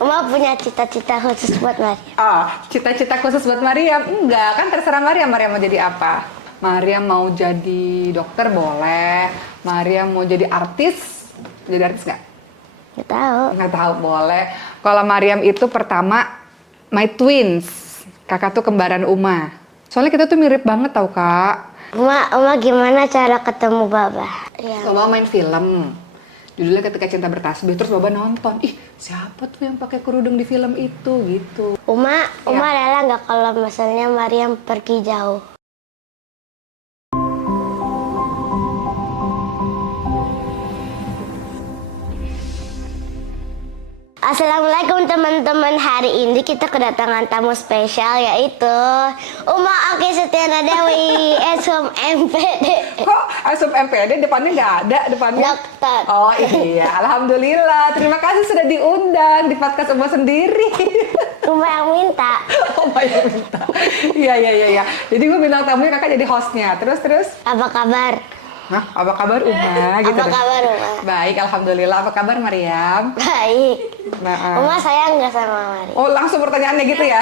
Uma punya cita-cita khusus buat Maria. Oh, cita-cita khusus buat Mariam? Enggak, kan terserah Mariam. Mariam mau jadi apa? Mariam mau jadi dokter boleh. Mariam mau jadi artis. Jadi artis nggak? Nggak tahu. Nggak tahu, boleh. Kalau Mariam itu pertama, my twins. Kakak tuh kembaran Uma. Soalnya kita tuh mirip banget tau kak. Uma gimana cara ketemu Baba? Ya. Uma main film. Judulnya Ketika Cinta Bertasbih. Terus Baba nonton. Ih, siapa tuh yang pakai kerudung di film itu gitu. Uma rela nggak kalau misalnya Mariam pergi jauh? Assalamualaikum teman-teman, hari ini kita kedatangan tamu spesial yaitu Uma Oki Setiana Dewi, SMMPD. Kok asup MPD depannya nggak ada depannya? Dokter. Oh iya, alhamdulillah. Terima kasih sudah diundang di podcast Uma sendiri. Uma yang minta. Uma yang minta. Iya. Jadi gue bintang tamunya, kakak jadi hostnya. Terus. Apa kabar? Hah? Apa kabar Uma? Gitu Apa deh. kabar Uma? Baik, alhamdulillah. Apa kabar Mariam? Baik. Nah, Uma sayang nggak sama Mariam? oh langsung pertanyaannya gitu ya?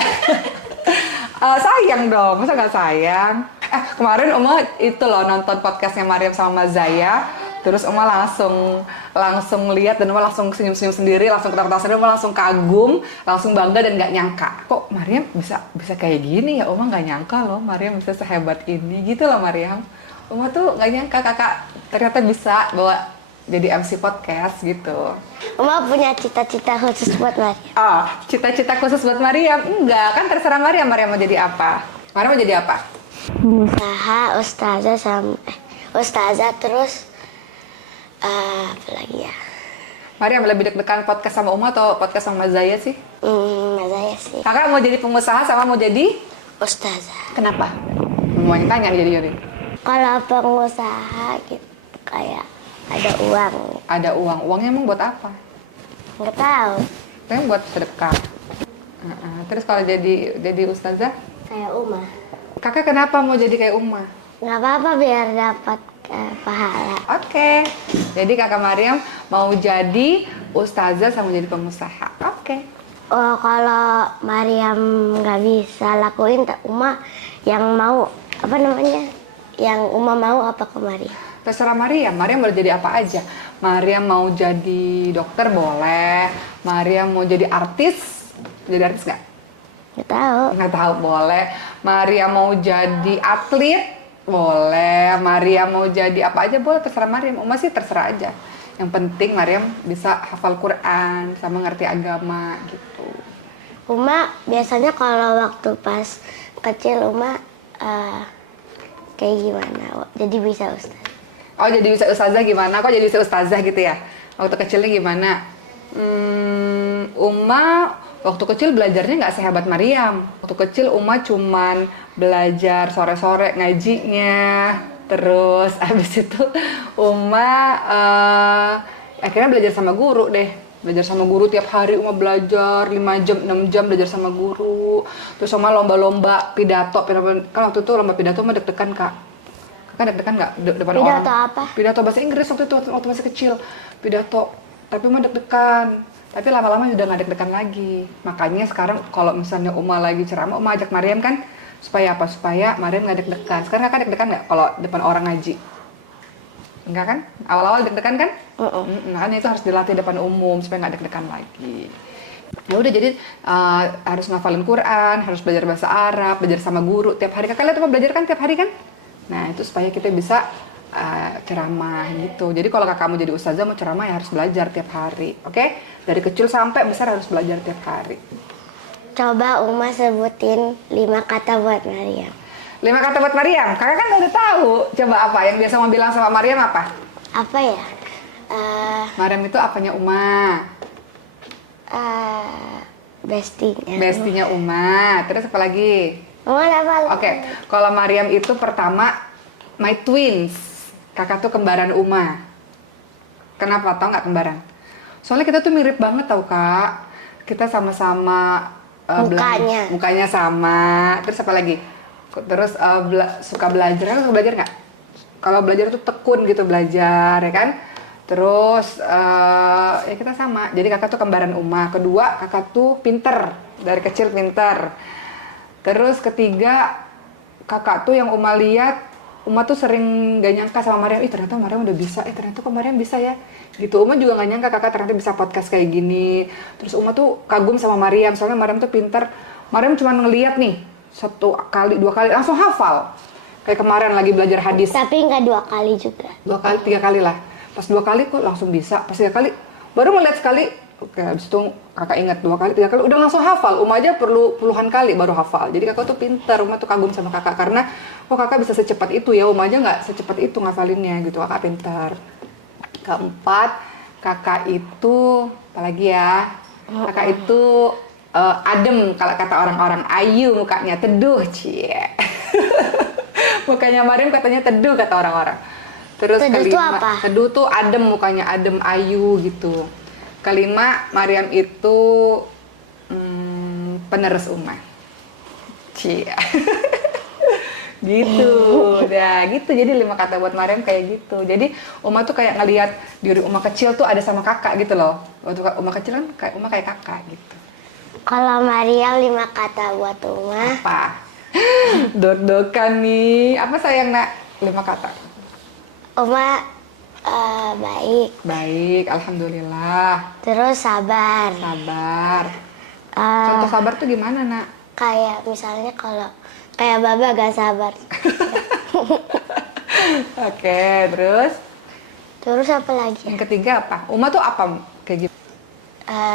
Sayang dong, masa nggak sayang? Kemarin Uma itu loh nonton podcastnya Mariam sama Mas Zaya. Terus Uma langsung lihat dan Uma langsung senyum-senyum sendiri, langsung ketawa-ketawa sendiri, Uma langsung kagum, langsung bangga dan nggak nyangka. Kok Mariam bisa kayak gini ya? Uma nggak nyangka loh Mariam bisa sehebat ini gitu loh Mariam. Uma tuh nggak nyangka kakak ternyata bisa bawa jadi MC podcast gitu. Uma punya cita-cita khusus buat Mariam. Oh, cita-cita khusus buat Mariam? Enggak, kan terserah Mariam. Mariam mau jadi apa? Mariam mau jadi apa? Pengusaha, ustazah terus apa lagi ya? Mariam lebih deg-degan podcast sama Uma atau podcast sama Mas Zaya sih? Mas Zaya sih. Kakak mau jadi pengusaha sama mau jadi? Ustazah. Kenapa? Mau yang tanya jadi. Kalau pengusaha gitu kayak ada uang. Ada uang. Uangnya emang buat apa? Nggak tahu. Kayaknya buat sedekah. Terus kalau jadi ustazah? Kayak Uma. Kakak kenapa mau jadi kayak Uma? Nggak apa-apa biar dapat pahala. Oke. Jadi kakak Mariam mau jadi ustazah sama jadi pengusaha. Oke. Oh, kalau Mariam nggak bisa lakuin, Uma yang mau apa namanya? Yang Uma mau apa ke Mariam? Terserah Mariam boleh jadi apa aja. Mariam mau jadi dokter boleh. Mariam mau jadi artis. Jadi artis nggak? Nggak tahu. Nggak tahu, boleh. Mariam mau jadi atlet boleh. Mariam mau jadi apa aja boleh, terserah Mariam. Uma sih terserah aja. Yang penting Mariam bisa hafal Quran sama ngerti agama gitu. Uma biasanya kalau waktu pas kecil Uma kayak gimana? Jadi bisa ustaz. Oh, jadi bisa ustazah gimana? Kok jadi bisa ustazah gitu ya? Waktu kecilnya gimana? Uma waktu kecil belajarnya nggak sehebat Mariam. Waktu kecil Uma cuman belajar sore-sore ngajinya. Terus abis itu Uma akhirnya belajar sama guru deh. Belajar sama guru tiap hari Uma belajar 5 jam, 6 jam belajar sama guru. Terus Uma lomba-lomba pidato. Kan waktu itu lomba pidato Uma deg-degan kak. Kakak deg-degan nggak depan orang? Pidato apa? Pidato bahasa Inggris waktu itu waktu masih kecil. Pidato. Tapi Uma deg-degan. Tapi lama-lama udah nggak deg-degan lagi. Makanya sekarang kalau misalnya Uma lagi ceramah, Uma ajak Mariam kan supaya apa? Supaya Mariam nggak deg-degan. Sekarang kakak deg-degan nggak kalau depan orang ngaji? Enggak kan? Awal-awal deg-degan kan? Makanya itu harus dilatih depan umum supaya nggak deg-degan lagi. Ya udah, jadi harus ngafalin Quran, harus belajar bahasa Arab, belajar sama guru tiap hari. Kakak lihat Uma belajar kan tiap hari kan? Nah itu supaya kita bisa ceramah gitu. Jadi kalau kakak mau jadi ustazah mau ceramah ya harus belajar tiap hari, oke? Dari kecil sampai besar harus belajar tiap hari. Coba Uma sebutin 5 kata buat Mariam. 5 kata buat Mariam, kakak kan udah tahu. Coba apa yang biasa mau bilang sama Mariam apa? Apa ya? Mariam itu apanya Uma? Bestinya. Bestinya Uma. Terus apa lagi? Uma apa? Oke, kalau Mariam itu pertama my twins. Kakak tuh kembaran Uma. Kenapa? Tahu nggak kembaran? Soalnya kita tuh mirip banget tau kak. Kita sama-sama mukanya sama. Terus apa lagi? Terus suka belajar. Kan suka belajar nggak? Kalau belajar tuh tekun gitu belajar, ya kan? Terus ya kita sama. Jadi kakak tuh kembaran Uma. Kedua, kakak tuh pinter. Dari kecil pinter. Terus ketiga, kakak tuh yang Uma lihat, Uma tuh sering gak nyangka sama Mariam. Ih ternyata Mariam udah bisa. Ternyata kok Mariam bisa ya. Gitu. Uma juga gak nyangka kakak ternyata bisa podcast kayak gini. Terus Uma tuh kagum sama Mariam. Soalnya Mariam tuh pinter. Mariam cuma ngeliat nih. 1 kali, 2 kali langsung hafal. Kayak kemarin lagi belajar hadis. Tapi nggak 2 kali juga. 2 kali, 3 kali lah. Pas 2 kali kok langsung bisa. Pas 3 kali baru ngeliat sekali. Oke, habis itu kakak ingat 2 kali, 3 kali udah langsung hafal. Uma aja perlu puluhan kali baru hafal. Jadi kakak tuh pintar. Uma tuh kagum sama kakak karena kakak bisa secepat itu ya. Uma aja nggak secepat itu ngafalinnya gitu. Kakak pintar. Keempat, kakak itu apalagi ya? Kakak itu adem kalau kata orang-orang. Ayu mukanya, teduh, cie. Mukanya Mariam katanya teduh kata orang-orang. Terus Teduh kelima, tuh apa? teduh tuh adem, mukanya adem, ayu gitu. Kelima, Mariam itu penerus umat. Cia. Gitu. Udah gitu. Jadi 5 kata buat Mariam kayak gitu. Jadi Uma tuh kayak ngelihat diri Uma kecil tuh ada sama kakak gitu loh. Waktu Uma kecil kan kayak Uma kayak kakak gitu. Kalau Mariam 5 kata buat Uma. Apa? Dok-dokan nih. Apa sayang nak? 5 kata. Uma baik. Baik, alhamdulillah. Terus sabar. Sabar. Eh, Contoh sabar tuh gimana nak? kayak misalnya kalau kayak Baba gak sabar. Oke, terus Terus apa lagi? yang ketiga apa? Uma tuh apa? Kayak gitu.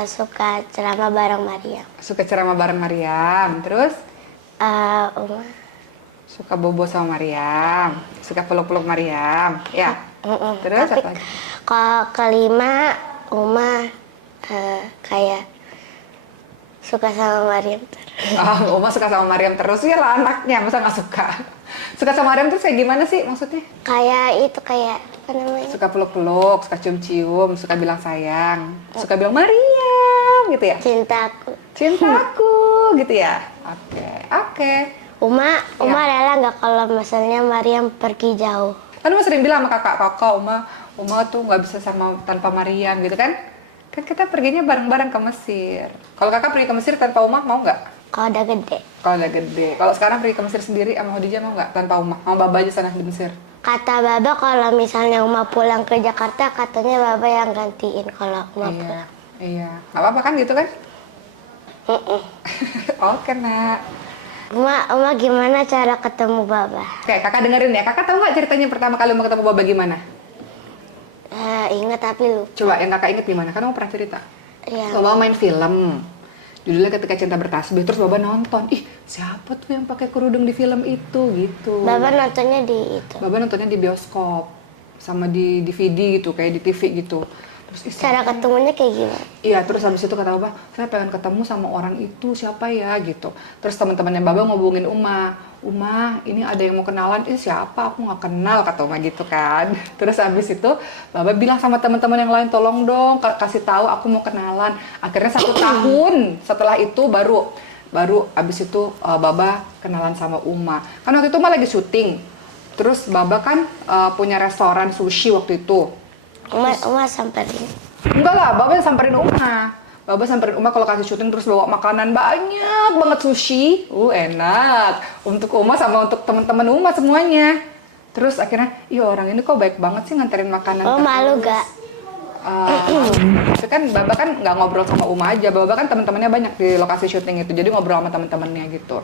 Suka ceramah bareng Mariam. Suka ceramah bareng Mariam. Terus Uma suka bobo sama Mariam. Suka peluk-peluk Mariam. Ya. Terus Tapi apa lagi? kalau kelima Uma kayak suka sama Mariam terus. Oh, Uma suka sama Mariam terus ya lah anaknya, masa nggak suka? Suka sama Mariam terus kayak gimana sih maksudnya? Kayak itu kayak apa namanya? Suka peluk-peluk, suka cium-cium, suka bilang sayang, suka bilang Mariam gitu ya? Cintaku. Cintaku gitu ya? Oke. Uma Ya. rela nggak kalau misalnya Mariam pergi jauh? Kan Uma sering bilang sama kakak, Uma tuh nggak bisa sama tanpa Mariam gitu kan? Kan kita perginya bareng-bareng ke Mesir. Kalau kakak pergi ke Mesir tanpa Uma mau nggak? Kalau udah gede. Kalau udah gede. Kalau sekarang pergi ke Mesir sendiri sama Khadijah mau nggak? Tanpa Uma? Sama Baba aja sana di Mesir. Kata Baba kalau misalnya Uma pulang ke Jakarta, katanya Baba yang gantiin kalau Uma pulang. Iya. Nggak apa-apa kan gitu kan? Oke nak. Uma gimana cara ketemu Baba? Oke, kakak dengerin ya. Kakak tahu nggak ceritanya pertama kali mau ketemu Baba gimana? Ingat tapi lupa. Coba yang kakak inget gimana? Kan kamu pernah cerita. Iya. Baba main film. Judulnya Ketika Cinta Bertasbih. Terus Baba nonton. Ih, siapa tuh yang pakai kerudung di film itu gitu. Baba nontonnya di itu. Baba nontonnya di bioskop sama di DVD gitu, kayak di TV gitu. Terus Cara ketemunya kayak gimana? iya, terus habis itu kata Baba, saya pengen ketemu sama orang itu, siapa ya gitu. Terus teman-temannya Baba ngobongin Uma, ini ada yang mau kenalan, siapa? Aku nggak kenal, kata Uma gitu kan. Terus habis itu Baba bilang sama teman-teman yang lain, tolong dong kasih tahu aku mau kenalan. Akhirnya 1 tahun setelah itu baru habis itu Baba kenalan sama Uma. Kan waktu itu Uma lagi syuting. Terus Baba kan punya restoran sushi waktu itu. Uma samperin. Enggak lah, Baba samperin Uma. Baba samperin Uma kalau kasih syuting terus bawa makanan banyak banget sushi. Enak. Untuk Uma sama untuk teman-teman Uma semuanya. Terus akhirnya, iya orang ini kok baik banget sih nganterin makanan terus. Malu gak? Itu kan Baba kan nggak ngobrol sama Uma aja. Baba kan teman-temannya banyak di lokasi syuting itu. Jadi ngobrol sama teman-temannya gitu.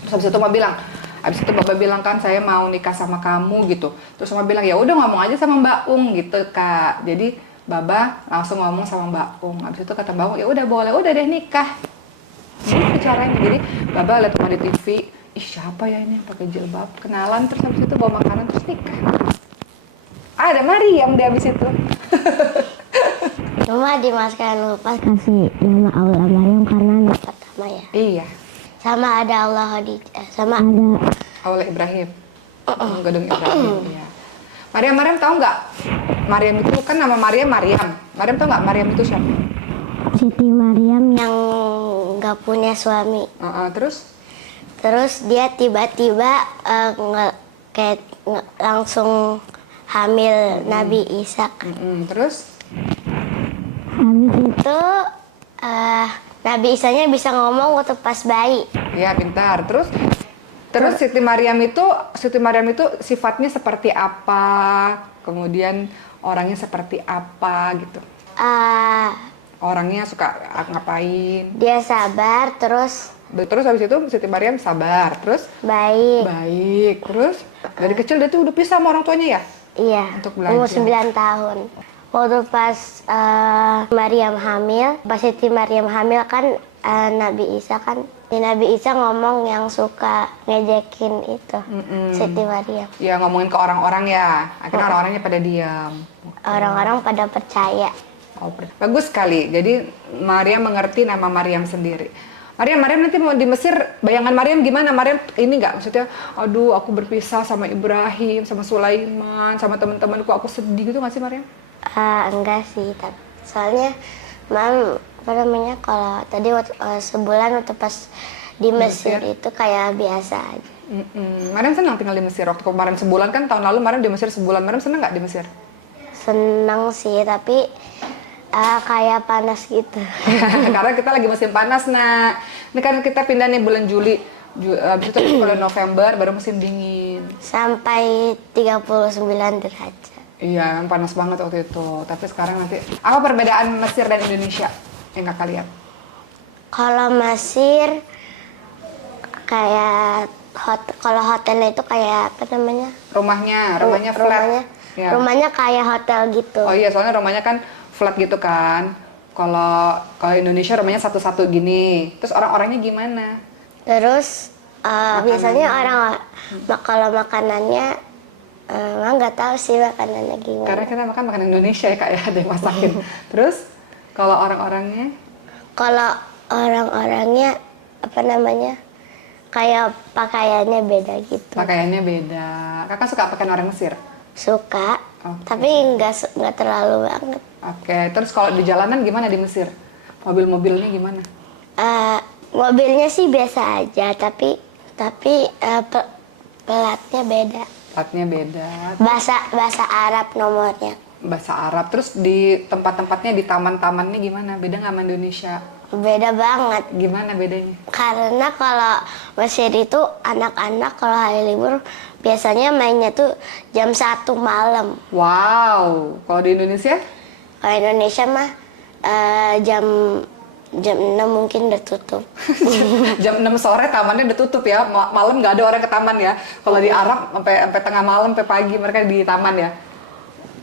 Terus habis itu Uma bilang, habis itu Baba bilang kan saya mau nikah sama kamu gitu. Terus Uma bilang ya udah ngomong aja sama Mbak Ung gitu kak. Jadi Baba langsung ngomong sama Mbak Ung. Habis itu kata Mbak Ung ya udah boleh, udah deh nikah. Gitu caranya. Jadi Baba lihat Uma di TV, ih siapa ya ini yang pakai jilbab? Kenalan terus habis itu bawa makanan terus nikah. Ada Mariam deh habis itu. Cuma dimasukkan lupa kasih nama Allah Mariam karena anak pertama ya. Iya. Sama ada Allah sama ada Oleh Ibrahim. Gedung Ibrahim. Iya. Mariam tahu nggak? Mariam itu kan nama Mariam. Mariam tahu nggak Mariam itu siapa? Siti Mariam yang nggak punya suami. Terus Dia tiba-tiba langsung hamil Nabi Isa kan. Terus? Habis itu Nabi Isanya bisa ngomong waktu pas bayi. Ya, pintar. Terus Siti Maryam itu sifatnya seperti apa? Kemudian orangnya seperti apa gitu? Orangnya suka ngapain? Dia sabar, terus Habis itu Siti Maryam sabar, terus baik. baik, terus dari kecil dia tuh udah pisah sama orang tuanya ya? Iya, Untuk belajar. umur 9 tahun. Waktu pas Maryam hamil, pas Siti Maryam hamil kan Nabi Isa kan, Nabi Isa ngomong yang suka ngejekin itu, Siti Maryam. Ya ngomongin ke orang-orang ya, akhirnya orang-orangnya pada diam. Orang-orang pada percaya. Oh, bagus sekali. Jadi Maryam mengerti nama Maryam sendiri. Maryam nanti mau di Mesir, bayangan Maryam gimana? Maryam ini nggak, maksudnya, aduh aku berpisah sama Ibrahim, sama Sulaiman, sama teman-temanku, aku sedih gitu nggak sih Maryam? Enggak sih, soalnya Mam, apa namanya, kalau tadi waktu, sebulan waktu pas di Mesir itu kayak biasa aja. Maryam senang tinggal di Mesir. Waktu kemarin sebulan kan, tahun lalu Maryam di Mesir sebulan. Maryam senang nggak di Mesir? Senang sih, tapi kayak panas gitu. Karena kita lagi musim panas, nak. Ini kan kita pindah nih bulan Juli. Habis itu kalau November baru musim dingin. Sampai 39 derajat. Iya, panas banget waktu itu. Tapi sekarang nanti, apa perbedaan Mesir dan Indonesia yang kakak lihat? Kalau Mesir kayak kalau hotelnya itu kayak apa namanya? Rumahnya flat. Ya. Rumahnya kayak hotel gitu. Oh iya, soalnya rumahnya kan flat gitu kan. Kalau Indonesia rumahnya satu-satu gini. Terus orang-orangnya gimana? Terus biasanya kalau makanannya nggak tahu sih makanannya gimana. Karena kita makan makanan Indonesia ya kak ya, ada yang masakin. Terus kalau orang-orangnya? Kalau orang-orangnya apa namanya? Kayak pakaiannya beda gitu. Pakaiannya beda. Kakak suka pakaian orang Mesir? Suka, tapi nggak terlalu banget. Oke, terus kalau di jalanan gimana di Mesir? Mobil-mobilnya gimana? Mobilnya sih biasa aja, tapi pelatnya beda. Platnya beda. Bahasa Arab nomornya. Bahasa Arab. Terus di tempat-tempatnya, di taman-tamannya gimana? Beda nggak sama Indonesia? Beda banget. Gimana bedanya? Karena kalau Mesir itu anak-anak kalau hari libur biasanya mainnya tuh jam 1 malam. Wow. Kalau di Indonesia? Kalau Indonesia mah jam 6 mungkin udah tutup. Jam 6 sore tamannya udah tutup ya. Malam nggak ada orang ke taman ya. Kalau di Arab sampai tengah malam, sampai pagi mereka di taman ya.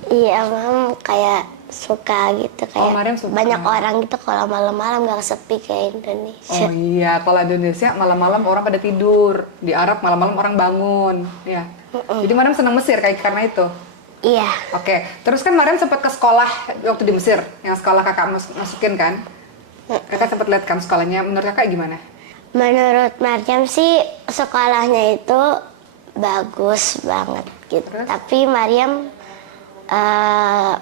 Iya, Mam, kayak suka gitu, kayak Maryam suka. banyak orang gitu kalau malam-malam nggak sepi kayak Indonesia. Oh iya, kalau Indonesia malam-malam orang pada tidur. Di Arab malam-malam orang bangun, ya. Jadi Maryam senang Mesir kayak karena itu. Iya. Oke, terus kan Maryam sempat ke sekolah waktu di Mesir, yang sekolah kakak masukin kan? Kakak sempat lihat kan sekolahnya, menurut kakak gimana? Menurut Maryam sih sekolahnya itu bagus banget gitu. Terus? Tapi Maryam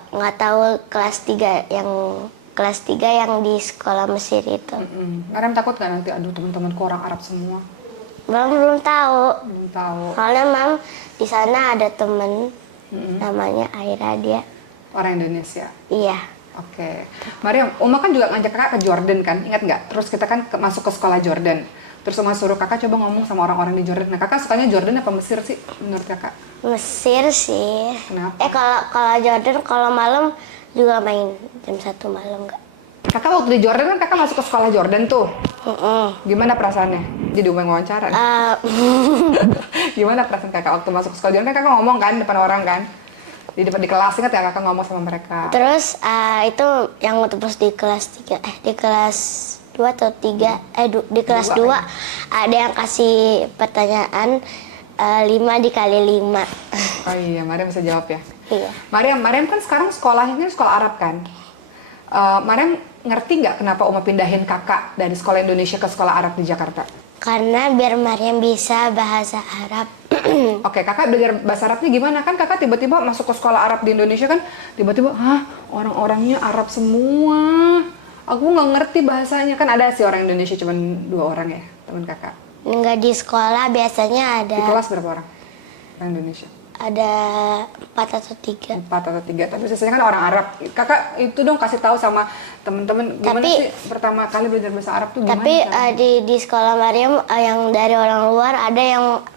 nggak tahu kelas 3 yang di sekolah Mesir itu. Maryam takut nggak nanti, aduh teman-temanku orang Arab semua? Belum tahu. Belum tahu. Soalnya Mam di sana ada temen namanya Aira, dia Orang Indonesia. iya. Oke. Maryam, Uma kan juga ngajak kakak ke Jordan kan, ingat nggak? Terus kita kan masuk ke sekolah Jordan. Terus Uma suruh kakak coba ngomong sama orang-orang di Jordan. Nah, kakak sukanya Jordan apa Mesir sih menurut kakak? Mesir sih. Kenapa? Kalau Jordan kalau malam juga main jam 1 malam nggak? Kakak waktu di Jordan kan kakak masuk ke sekolah Jordan tuh. Gimana perasaannya? Jadi Uma yang wawancara. Gimana perasaan kakak waktu masuk ke sekolah Jordan? Kan kakak ngomong kan depan orang kan? Di kelas, ingat ya kakak ngomong sama mereka? Terus itu yang waktu pas di kelas 3, di kelas 2 atau 3, di kelas 2 ada yang kasih pertanyaan 5 dikali 5. Oh iya, Maryam bisa jawab ya? Iya. Maryam kan sekarang sekolahnya sekolah Arab kan? Maryam ngerti nggak kenapa Uma pindahin kakak dari sekolah Indonesia ke sekolah Arab di Jakarta? Karena biar Maryam bisa bahasa Arab. Oke, kakak belajar bahasa Arabnya gimana? Kan kakak tiba-tiba masuk ke sekolah Arab di Indonesia kan, tiba-tiba, orang-orangnya Arab semua. Aku nggak ngerti bahasanya. Kan ada sih orang Indonesia cuma 2 orang ya, teman kakak. Nggak di sekolah biasanya ada. Di kelas berapa orang? Orang Indonesia? ada 4 atau 3. 4 atau 3, tapi sisanya kan orang Arab. Kakak itu dong kasih tahu sama temen-temen gimana Tapi- sih pertama kali belajar bahasa Arab tuh gimana? Tapi caranya? di sekolah Maryam yang dari orang luar ada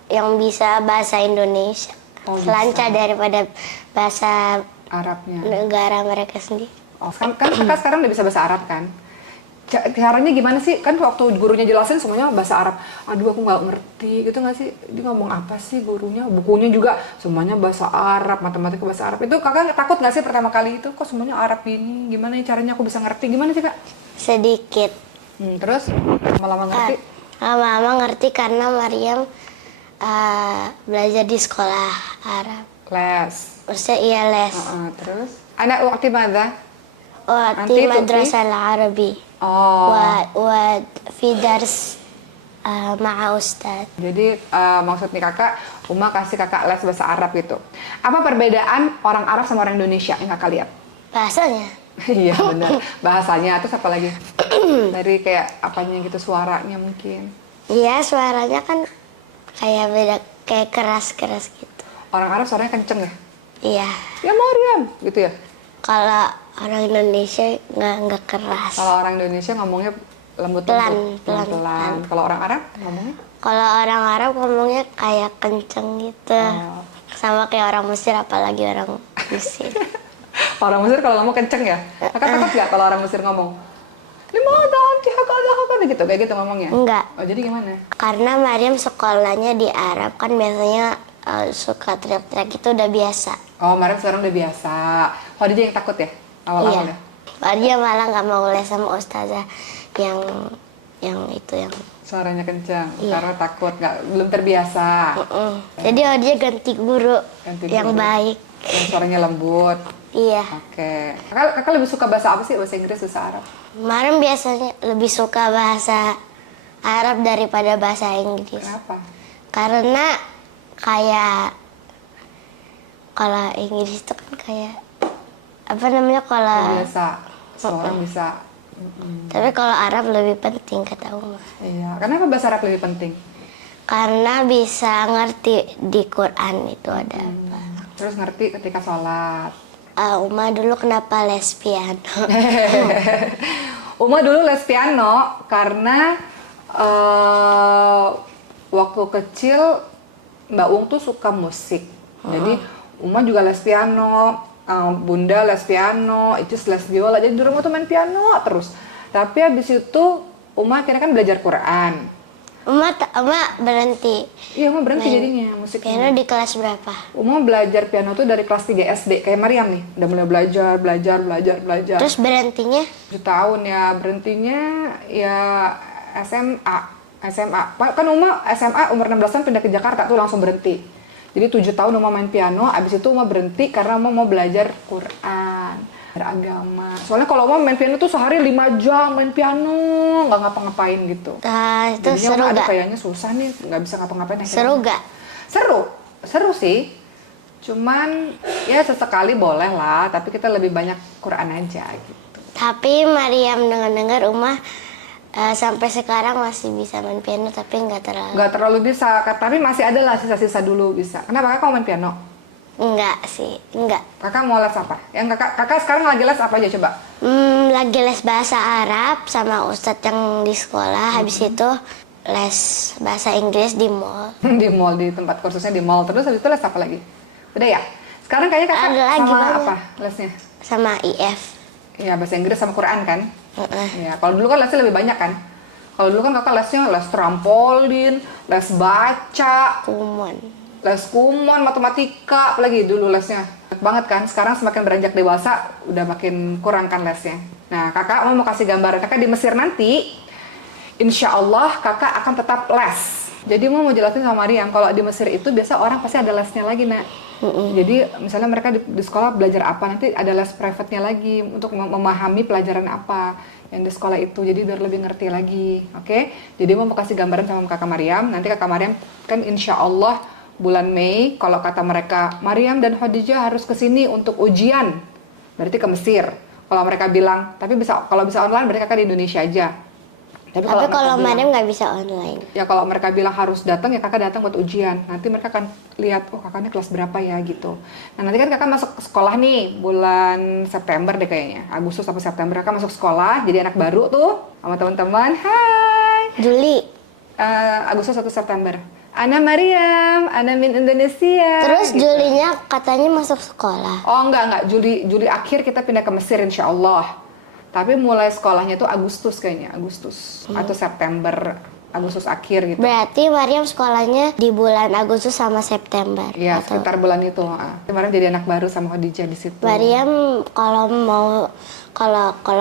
yang bisa bahasa Indonesia. Oh, bisa. Selancar daripada bahasa Arabnya. negara mereka sendiri. Oh, kan kakak sekarang udah bisa bahasa Arab kan? Caranya gimana sih? Kan waktu gurunya jelasin semuanya bahasa Arab. Aduh, aku nggak ngerti gitu nggak sih? Dia ngomong apa sih gurunya? Bukunya juga semuanya bahasa Arab, matematika bahasa Arab. Itu kakak takut nggak sih pertama kali itu? Kok semuanya Arab ini? Gimana ya caranya aku bisa ngerti? Gimana sih kak? Sedikit. Terus lama-lama ngerti? Lama-lama ngerti karena Maryam belajar di sekolah Arab. Les. Maksudnya iya les. Terus? Anak waktu mana? وفي أنتي مدرسة العربي Oh. وفي درس مع أستاذ. Jadi maksud nih kakak, Uma kasih kakak les bahasa Arab gitu. Apa perbedaan orang Arab sama orang Indonesia yang kakak lihat? Bahasanya Iya benar. Bahasanya terus apa lagi? Dari kayak apanya gitu, suaranya mungkin. iya suaranya kan kayak beda, kayak keras-keras gitu. Orang Arab suaranya kenceng ya? Iya, Ya Mariam gitu ya. kalau orang Indonesia nggak keras. Kalau orang Indonesia ngomongnya lembut-lembut, Pelan. Kalau orang Arab ngomongnya? Kalau orang Arab ngomongnya kayak kenceng gitu. Oh. Sama kayak orang Mesir, apalagi orang Mesir. Orang Mesir kalau ngomong kenceng ya? Kakak takut nggak kalau orang Mesir ngomong? Gitu, kayak gitu ngomongnya? Enggak, Oh jadi gimana? karena Maryam sekolahnya di Arab kan biasanya suka teriak-teriak itu udah biasa. Oh, Mariam sekarang udah biasa. Khadijah yang takut ya? Awal-awal Iya. ya? Dia malah nggak mau les sama ustazah yang itu yang. Suaranya kencang, Iya. karena takut, belum terbiasa. Jadi dia ganti guru Ganti yang guru. baik. Yang suaranya lembut. Iya. Oke. Kakak lebih suka bahasa apa sih? Bahasa Inggris, bahasa Arab? Maryam biasanya lebih suka bahasa Arab daripada bahasa Inggris. Kenapa? Karena kayak kalau Inggris itu kan kayak apa namanya kalau Biasa. Seorang bisa. tapi kalau Arab lebih penting kata Uma. Iya. Kenapa bahasa Arab lebih penting? Karena bisa ngerti di Quran itu ada apa. Terus ngerti ketika sholat. Uma dulu kenapa les piano? Uma dulu les piano karena waktu kecil Mbak Ung tuh suka musik. Jadi Uma juga les piano, Bunda les piano, itu les biola. Jadi di rumah tuh main piano terus. Tapi habis itu Uma akhirnya kan belajar Quran. Uma berhenti Iya, Uma berhenti Main jadinya musiknya. piano di kelas berapa? Uma belajar piano tuh dari kelas 3 SD, kayak Mariam nih. Udah mulai belajar. Terus berhentinya 7 tahun ya, berhentinya ya SMA. Kan Uma SMA umur 16 tahun pindah ke Jakarta tuh langsung berhenti. Jadi 7 tahun Uma main piano, abis itu Uma berhenti karena Uma mau belajar Quran, beragama. Soalnya kalau Uma main piano tuh sehari 5 jam main piano, nggak ngapa-ngapain gitu. itu Jadinya seru Uma, aduh gak? kayaknya susah nih, nggak bisa ngapa-ngapain. akhirnya. Seru gak? Seru sih. Cuman ya sesekali boleh lah, tapi kita lebih banyak Quran aja gitu. Tapi Maryam dengar Uma sampai sekarang masih bisa main piano tapi nggak terlalu. Nggak terlalu bisa, tapi masih ada lah sisa-sisa dulu bisa. Kenapa kakak mau main piano? Enggak sih, enggak. Kakak mau les apa? Yang kakak sekarang lagi les apa aja coba? Lagi les bahasa Arab sama ustadz yang di sekolah. Habis itu les bahasa Inggris di mall. Di mall, di tempat kursusnya di mall. Terus habis itu les apa lagi? Udah ya? Sekarang kayaknya kakak Ada lagi sama banyak. apa lesnya? Sama IF. Iya, bahasa Inggris sama Quran kan? Iya, kalau dulu kan lesnya lebih banyak kan? Kalau dulu kan kakak lesnya les trampolin, les baca, Kumon. les kumon, matematika, apalagi dulu lesnya. Banyak banget kan? Sekarang semakin beranjak dewasa, udah makin kurang kan lesnya. Nah, kakak mau kasih gambaran kakak di Mesir nanti, insya Allah kakak akan tetap les. Jadi mau jelasin sama Mariam, kalau di Mesir itu biasa orang pasti ada lesnya lagi, nak. Jadi misalnya mereka di sekolah belajar apa, nanti ada les private-nya lagi untuk memahami pelajaran apa yang di sekolah itu, jadi biar lebih ngerti lagi, oke? Jadi mau kasih gambaran sama kakak Mariam, nanti kakak Mariam kan insya Allah bulan Mei, kalau kata mereka Mariam dan Khadijah harus ke sini untuk ujian, berarti ke Mesir. Kalau mereka bilang, tapi kalau bisa online berarti kakak di Indonesia aja. Tapi mereka kalau bilang- Mariam nggak bisa online. Ya kalau mereka bilang harus datang ya kakak datang buat ujian. Nanti mereka akan lihat oh kakaknya kelas berapa ya gitu. Nah nanti kan kakak masuk sekolah nih bulan September deh kayaknya. Agustus sampai September kakak masuk sekolah jadi anak baru tuh sama teman-teman. Hai. Juli. Agustus 1 September. Ana Mariam, Ana min Indonesia. Terus gitu. Julinya katanya masuk sekolah. Oh enggak Juli akhir kita pindah ke Mesir insya Allah. Tapi mulai sekolahnya tuh Agustus kayaknya Agustus atau September Agustus akhir gitu. Berarti Mariam sekolahnya di bulan Agustus sama September. Iya atau- sekitar bulan itu. Kemarin jadi anak baru sama Khadijah di situ. Mariam kalau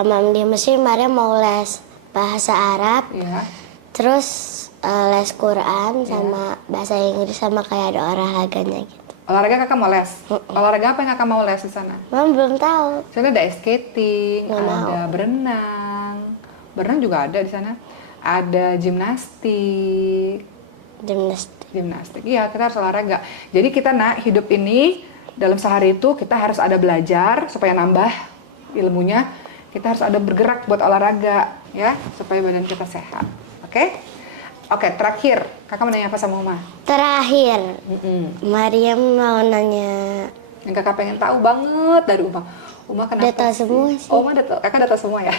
mam di Mesir Mariam mau les bahasa Arab, Iya. terus les Quran sama bahasa Inggris sama kayak ada olahraganya gitu. Olahraga kakak mau les. Olahraga apa yang kakak mau les di sana? Mam belum tahu. Di sana ada ice skating, Nggak mau. ada berenang. Berenang juga ada di sana. Ada gimnastik. Gimnastik. Iya, kita harus olahraga. Jadi kita hidup ini dalam sehari itu kita harus ada belajar supaya nambah ilmunya. Kita harus ada bergerak buat olahraga ya, supaya badan kita sehat. Oke? Oke, terakhir. Kakak mau nanya apa sama Uma? Terakhir, Mariam mau nanya. Yang kakak pengen tahu banget dari Uma. Uma kenapa Udah tahu sih? semua sih. Oh, Uma udah tahu. Kakak udah tahu semua ya?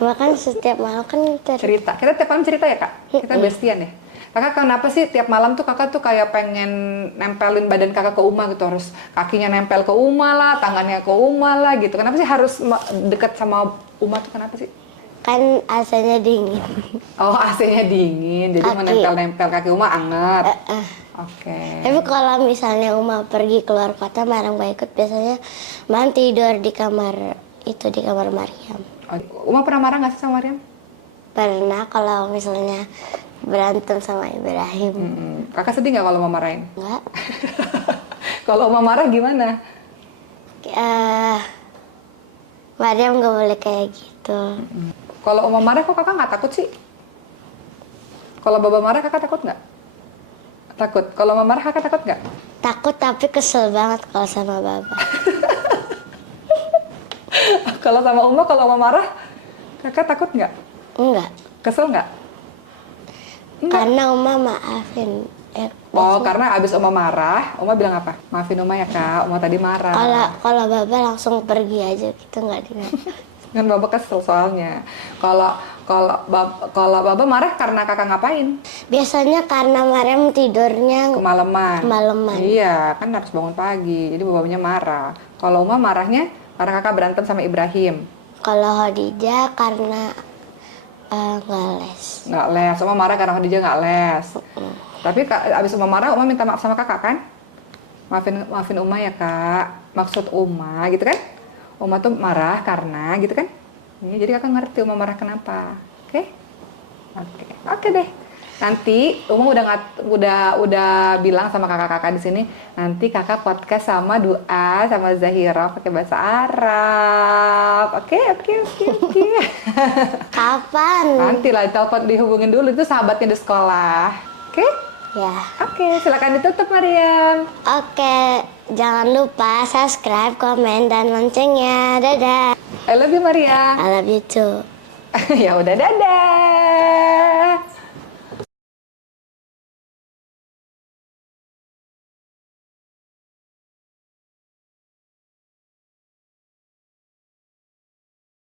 Bahkan setiap malam kan Cerita. Kita tiap malam cerita ya, Kak? Kita bestian ya? Kakak kenapa sih tiap malam tuh kakak tuh kayak pengen nempelin badan kakak ke Uma gitu, harus kakinya nempel ke Uma lah, tangannya ke Uma lah gitu. Kenapa sih harus deket sama Uma tuh kenapa sih? kan AC-nya dingin. Oh AC-nya dingin, jadi Kaki. menempel-nempel kaki Uma anget. Oke. Tapi kalau misalnya Uma pergi keluar kota, Mariam gak ikut. Biasanya Mariam tidur di kamar itu, di kamar Mariam. Uma pernah marah nggak sih sama Mariam? Pernah kalau misalnya berantem sama Ibrahim. Kakak sedih nggak kalau Uma marahin? Enggak. Kalau Uma marah gimana? Mariam gak boleh kayak gitu. Kalau Uma marah kok kakak nggak takut sih? Kalau Baba marah kakak takut nggak? Takut. Kalau Uma marah kakak takut nggak? Takut tapi kesel banget kalau sama Baba. Kalau sama Uma, kalau Uma marah, kakak takut nggak? Enggak. Kesel nggak? Karena Uma maafin. Oh, karena abis Uma marah, Uma bilang apa? Maafin Uma ya kak, Uma tadi marah. Kalau Baba langsung pergi aja gitu, nggak dimaafin. Kan Baba kesel soalnya. Kalau Baba marah karena kakak ngapain? Biasanya karena Mariam tidurnya Kemalaman. Kemalaman. Iya, kan harus bangun pagi. Jadi babanya marah. Kalau Uma marahnya karena kakak berantem sama Ibrahim. kalau Khadijah karena nggak les. Nggak les. Uma marah karena Khadijah nggak les. Tapi abis Uma marah, Uma minta maaf sama kakak kan? Maafin Uma ya kak. Maksud Uma gitu kan? Uma tuh marah karena gitu kan? Jadi kakak ngerti Uma marah kenapa. Oke? Oke deh. Nanti Uma udah bilang sama kakak-kakak di sini. Nanti kakak podcast sama Dua sama Zahira pakai bahasa Arab. Oke. Kapan? Nanti lah telepon dihubungin dulu, itu sahabatnya di sekolah. Oke? Ya. Oke, silakan ditutup Mariam. Oke, jangan lupa subscribe, komen, dan loncengnya. Dadah. I love you Mariam. I love you too. Ya udah dadah.